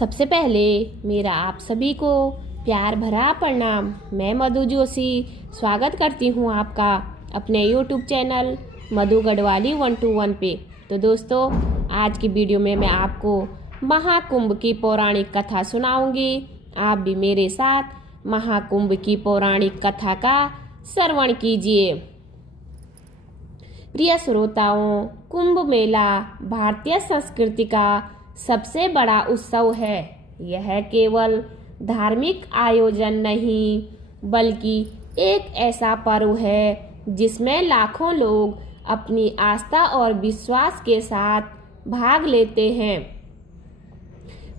सबसे पहले मेरा आप सभी को प्यार भरा प्रणाम। मैं मधु जोशी स्वागत करती हूँ आपका अपने YouTube चैनल मधु गढ़वाली 121 पे। तो दोस्तों, आज की वीडियो में मैं आपको महाकुंभ की पौराणिक कथा सुनाऊंगी। आप भी मेरे साथ महाकुंभ की पौराणिक कथा का श्रवण कीजिए। प्रिय श्रोताओं, कुंभ मेला भारतीय संस्कृति का सबसे बड़ा उत्सव है। यह केवल धार्मिक आयोजन नहीं, बल्कि एक ऐसा पर्व है जिसमें लाखों लोग अपनी आस्था और विश्वास के साथ भाग लेते हैं।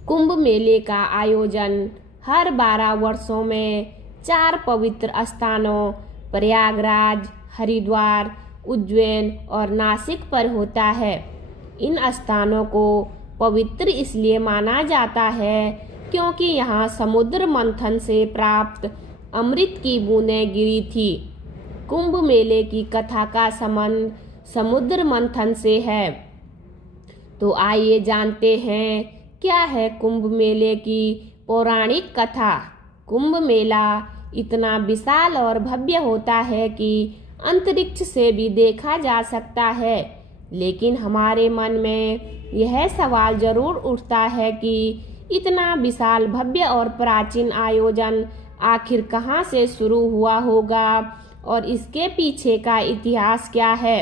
कुंभ मेले का आयोजन हर 12 वर्षों में 4 पवित्र स्थानों प्रयागराज, हरिद्वार, उज्जैन और नासिक पर होता है। इन स्थानों को पवित्र इसलिए माना जाता है क्योंकि यहाँ समुद्र मंथन से प्राप्त अमृत की बूंदें गिरी थी। कुंभ मेले की कथा का संबंध समुद्र मंथन से है। तो आइए जानते हैं क्या है कुंभ मेले की पौराणिक कथा। कुंभ मेला इतना विशाल और भव्य होता है कि अंतरिक्ष से भी देखा जा सकता है, लेकिन हमारे मन में यह सवाल जरूर उठता है कि इतना विशाल, भव्य और प्राचीन आयोजन आखिर कहाँ से शुरू हुआ होगा और इसके पीछे का इतिहास क्या है।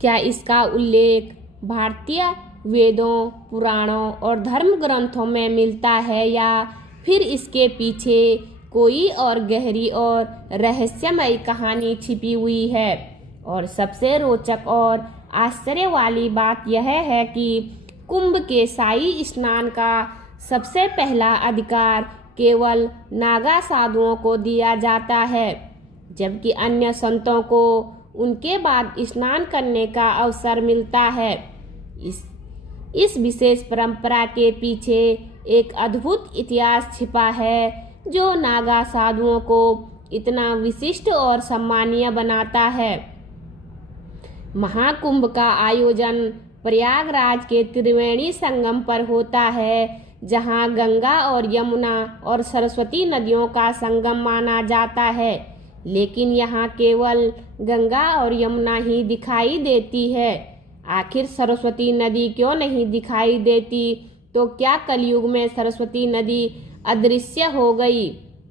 क्या इसका उल्लेख भारतीय वेदों, पुराणों और धर्म ग्रंथों में मिलता है या फिर इसके पीछे कोई और गहरी और रहस्यमयी कहानी छिपी हुई है। और सबसे रोचक और आश्चर्य वाली बात यह है कि कुंभ के शाही स्नान का सबसे पहला अधिकार केवल नागा साधुओं को दिया जाता है, जबकि अन्य संतों को उनके बाद स्नान करने का अवसर मिलता है। इस विशेष परंपरा के पीछे एक अद्भुत इतिहास छिपा है जो नागा साधुओं को इतना विशिष्ट और सम्मानीय बनाता है। महाकुंभ का आयोजन प्रयागराज के त्रिवेणी संगम पर होता है, जहां गंगा और यमुना और सरस्वती नदियों का संगम माना जाता है। लेकिन यहां केवल गंगा और यमुना ही दिखाई देती है। आखिर सरस्वती नदी क्यों नहीं दिखाई देती? तो क्या कलयुग में सरस्वती नदी अदृश्य हो गई?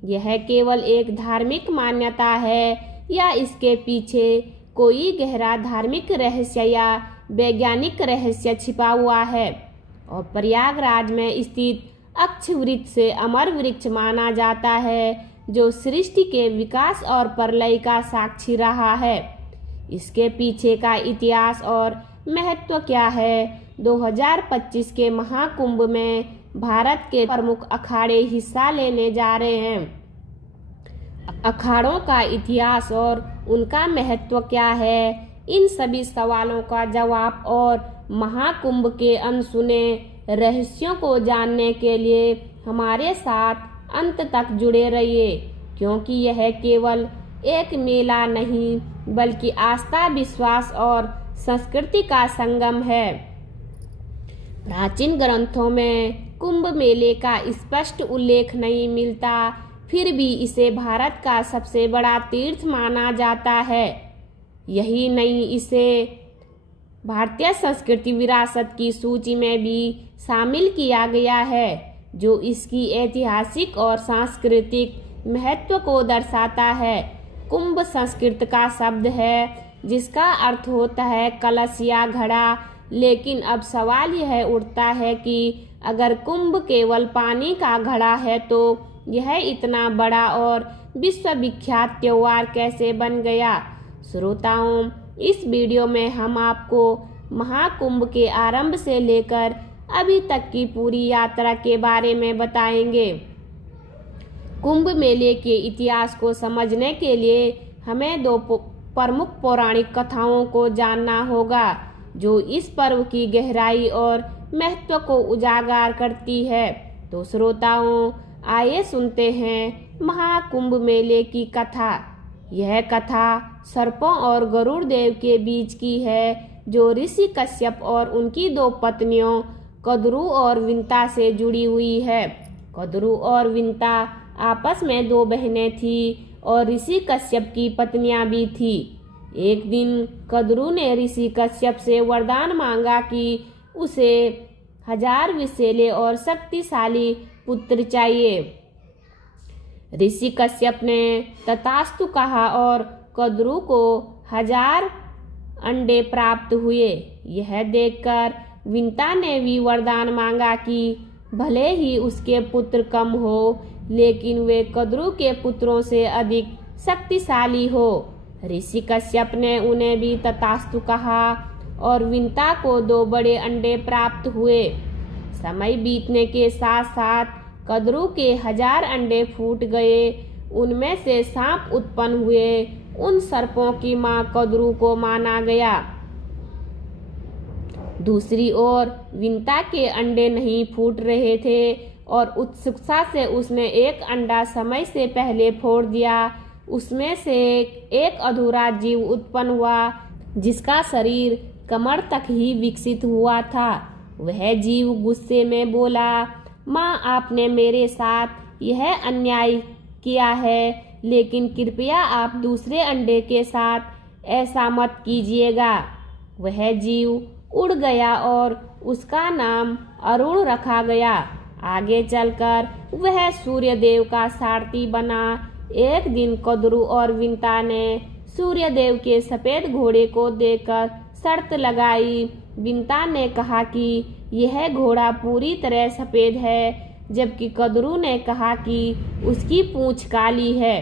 यह केवल एक धार्मिक मान्यता है या इसके पीछे कोई गहरा धार्मिक रहस्य या वैज्ञानिक रहस्य छिपा हुआ है? और प्रयागराज में स्थित अक्ष वृक्ष से अमर वृक्ष माना जाता है, जो सृष्टि के विकास और प्रलय का साक्षी रहा है। इसके पीछे का इतिहास और महत्व क्या है? 2025 के महाकुंभ में भारत के प्रमुख अखाड़े हिस्सा लेने जा रहे हैं। अखाड़ों का इतिहास और उनका महत्व क्या है? इन सभी सवालों का जवाब और महाकुंभ के अनसुने रहस्यों को जानने के लिए हमारे साथ अंत तक जुड़े रहिए, क्योंकि यह केवल एक मेला नहीं, बल्कि आस्था, विश्वास और संस्कृति का संगम है। प्राचीन ग्रंथों में कुंभ मेले का स्पष्ट उल्लेख नहीं मिलता, फिर भी इसे भारत का सबसे बड़ा तीर्थ माना जाता है। यही नहीं, इसे भारतीय संस्कृति विरासत की सूची में भी शामिल किया गया है, जो इसकी ऐतिहासिक और सांस्कृतिक महत्व को दर्शाता है। कुंभ संस्कृत का शब्द है जिसका अर्थ होता है कलश या घड़ा। लेकिन अब सवाल यह उठता है कि अगर कुंभ केवल पानी का घड़ा है तो यह इतना बड़ा और विश्वविख्यात त्योहार कैसे बन गया? श्रोताओं, इस वीडियो में हम आपको महाकुंभ के आरंभ से लेकर अभी तक की पूरी यात्रा के बारे में बताएंगे। कुंभ मेले के इतिहास को समझने के लिए हमें 2 प्रमुख पौराणिक कथाओं को जानना होगा, जो इस पर्व की गहराई और महत्व को उजागर करती है। तो श्रोताओं, आइए सुनते हैं महाकुंभ मेले की कथा। यह कथा सर्पों और गरुड़ देव के बीच की है, जो ऋषि कश्यप और उनकी 2 पत्नियों कद्रू और विंता से जुड़ी हुई है। कद्रू और विंता आपस में दो बहनें थी और ऋषि कश्यप की पत्नियां भी थी। एक दिन कद्रू ने ऋषि कश्यप से वरदान मांगा कि उसे 1000 विषैले और शक्तिशाली पुत्र चाहिए। ऋषि कश्यप ने तथास्तु कहा और कद्रू को 1000 अंडे प्राप्त हुए। यह देखकर विंता ने भी वरदान मांगा कि भले ही उसके पुत्र कम हो, लेकिन वे कद्रू के पुत्रों से अधिक शक्तिशाली हो। ऋषि कश्यप ने उन्हें भी तथास्तु कहा और विंता को 2 बड़े अंडे प्राप्त हुए। समय बीतने के साथ साथ कद्रू के 1000 अंडे फूट गए। उनमें से सांप उत्पन्न हुए। उन सर्पों की मां कद्रू को माना गया। दूसरी ओर विंता के अंडे नहीं फूट रहे थे और उत्सुकता से उसने एक अंडा समय से पहले फोड़ दिया। उसमें से एक अधूरा जीव उत्पन्न हुआ जिसका शरीर कमर तक ही विकसित हुआ था। वह जीव गुस्से में बोला, माँ, आपने मेरे साथ यह अन्याय किया है, लेकिन कृपया आप दूसरे अंडे के साथ ऐसा मत कीजिएगा। वह जीव उड़ गया और उसका नाम अरुण रखा गया। आगे चलकर वह सूर्यदेव का सारथी बना। एक दिन कद्रू और विंता ने सूर्यदेव के सफेद घोड़े को देखकर शर्त लगाई। विंता ने कहा कि यह घोड़ा पूरी तरह सफेद है, जबकि कद्रू ने कहा कि उसकी पूंछ काली है।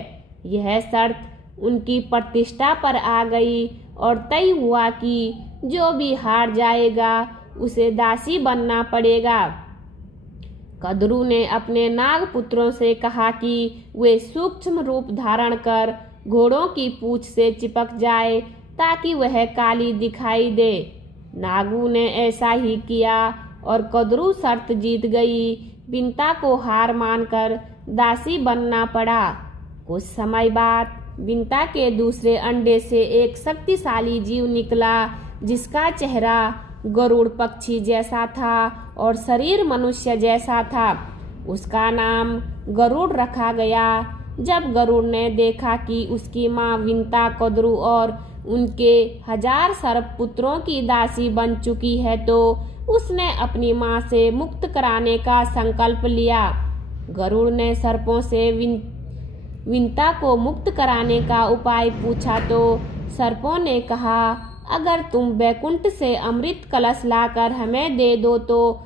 यह शर्त उनकी प्रतिष्ठा पर आ गई और तय हुआ कि जो भी हार जाएगा उसे दासी बनना पड़ेगा। कद्रू ने अपने नागपुत्रों से कहा कि वे सूक्ष्म रूप धारण कर घोड़ों की पूंछ से चिपक जाए ताकि वह काली दिखाई दे। नागू ने ऐसा ही किया और कद्रू शर्त जीत गई। विंता को हार मानकर दासी बनना पड़ा। कुछ समय बाद विंता के दूसरे अंडे से एक शक्तिशाली जीव निकला जिसका चेहरा गरुड़ पक्षी जैसा था और शरीर मनुष्य जैसा था। उसका नाम गरुड़ रखा गया। जब गरुड़ ने देखा कि उसकी माँ विंता कद्रू और उनके 1000 सर्प पुत्रों की दासी बन चुकी है तो उसने अपनी माँ से मुक्त कराने का संकल्प लिया। गरुड़ ने सर्पों से विंता को मुक्त कराने का उपाय पूछा तो सर्पों ने कहा, अगर तुम बैकुंठ से अमृत कलश लाकर हमें दे दो तो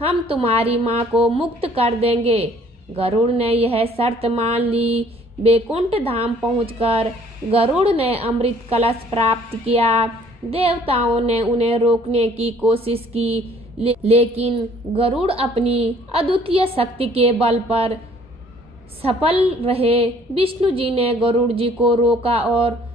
हम तुम्हारी माँ को मुक्त कर देंगे। गरुड़ ने यह शर्त मान ली। बैकुंठ धाम पहुंचकर गरुड़ ने अमृत कलश प्राप्त किया। देवताओं ने उन्हें रोकने की कोशिश की, लेकिन गरुड़ अपनी अद्वितीय शक्ति के बल पर सफल रहे। विष्णु जी ने गरुड़ जी को रोका और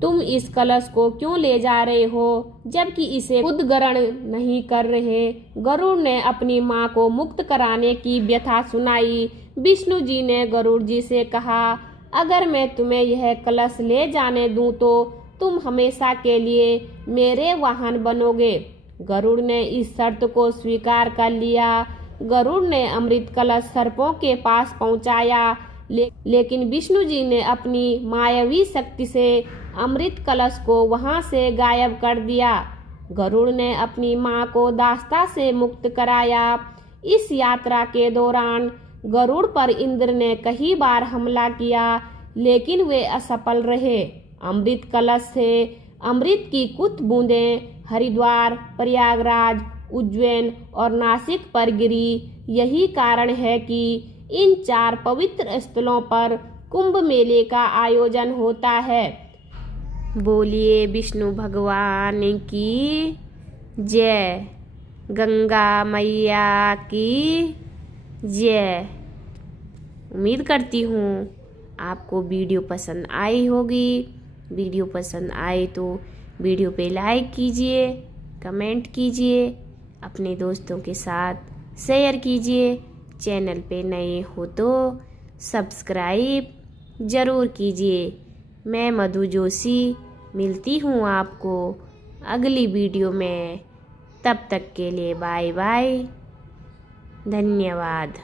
तुम इस कलश को क्यों ले जा रहे हो जबकि इसे खुद ग्रहण नहीं कर रहे। गरुड़ ने अपनी माँ को मुक्त कराने की व्यथा सुनाई। विष्णु जी ने गरुड़ जी से कहा, अगर मैं तुम्हें यह कलश ले जाने दूं तो तुम हमेशा के लिए मेरे वाहन बनोगे। गरुड़ ने इस शर्त को स्वीकार कर लिया। गरुड़ ने अमृत कलश सर्पों के पास पहुंचाया, लेकिन विष्णु जी ने अपनी मायावी शक्ति से अमृत कलश को वहां से गायब कर दिया। गरुड़ ने अपनी मां को दास्ता से मुक्त कराया। इस यात्रा के दौरान गरुड़ पर इंद्र ने कई बार हमला किया, लेकिन वे असफल रहे। अमृत कलश से अमृत की कुछ बूंदें हरिद्वार, प्रयागराज, उज्जैन और नासिक पर गिरी। यही कारण है कि इन 4 पवित्र स्थलों पर कुंभ मेले का आयोजन होता है। बोलिए विष्णु भगवान की जय, गंगा मैया की जय। उम्मीद करती हूँ आपको वीडियो पसंद आई होगी। वीडियो पसंद आए तो वीडियो पे लाइक कीजिए, कमेंट कीजिए, अपने दोस्तों के साथ शेयर कीजिए। चैनल पे नए हो तो सब्सक्राइब ज़रूर कीजिए। मैं मधु जोशी मिलती हूँ आपको अगली वीडियो में। तब तक के लिए बाय बाय, धन्यवाद।